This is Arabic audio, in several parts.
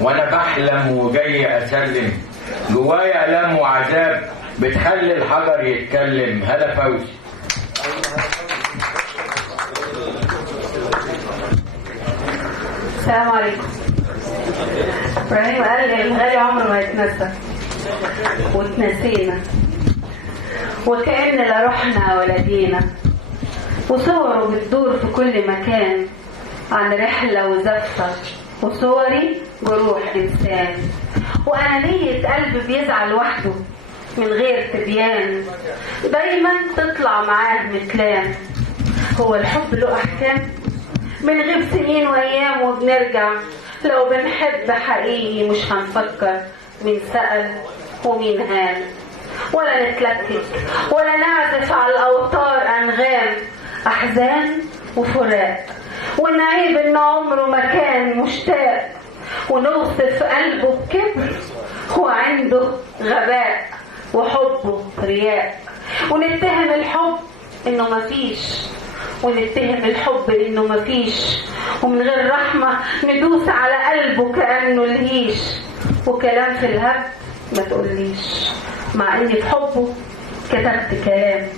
وانا بحلم وجاي اسلم، جوايا الام وعذاب بتخلي الحجر يتكلم. هذا فوزي. السلام عليكم. ابراهيم قال الغالي عمره ما يتنسى، واتنسينا وكأن لا رحنا ولا جينا، وصوره بتدور في كل مكان عن رحلة وزفة، وصوري جروح إنسان، وأنانية قلب بيزعل وحده من غير تبيان، دايما تطلع معاه متلام. هو الحب له أحكام؟ بنغيب سنين وأيام وبنرجع، لو بنحب حقيقي مش هنفكر مين سأل ومين هان، ولا نتلكك ولا نعزف على الأوتار أنغام أحزان وفراق، ونعيب إن عمره ما كان مشتاق، ونوصف قلبه بكبر وعنده غباء، وحبه رياء، ونتهم الحب إنه مفيش، ونتهم الحب إنه مفيش، ومن غير رحمة ندوس على قلبه كأنه الهيش، وكلام في الهب ما تقوليش، مع إني في حبه كتبت كلام،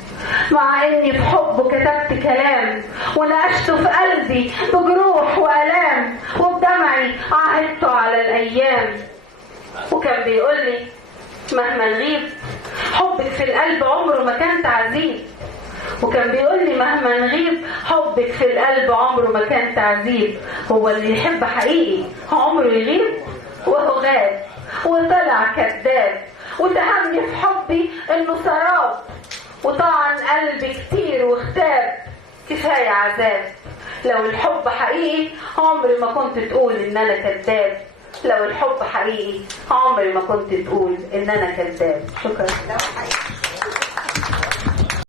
مع إني في حبه كتبت كلام، ونقشته في قلبي بجروح وألام، وبدمعي عهدته على الأيام. وكان بيقولي مهما نغيب حبك في القلب عمره ما كان تعذيب، وكان بيقولي مهما نغيب حبك في القلب عمره ما كان تعذيب. هو اللي يحب حقيقي عمره يغيب؟ وهو غاب وطلع كذاب، وتهمني في حبي انه سراب، وطعن قلبي كتير واختاب. كفاية عذاب. لو الحب حقيقي عمري ما كنت تقول ان انا كذاب، لو الحب حقيقي عمري ما كنت تقول ان انا كذاب. شكرا.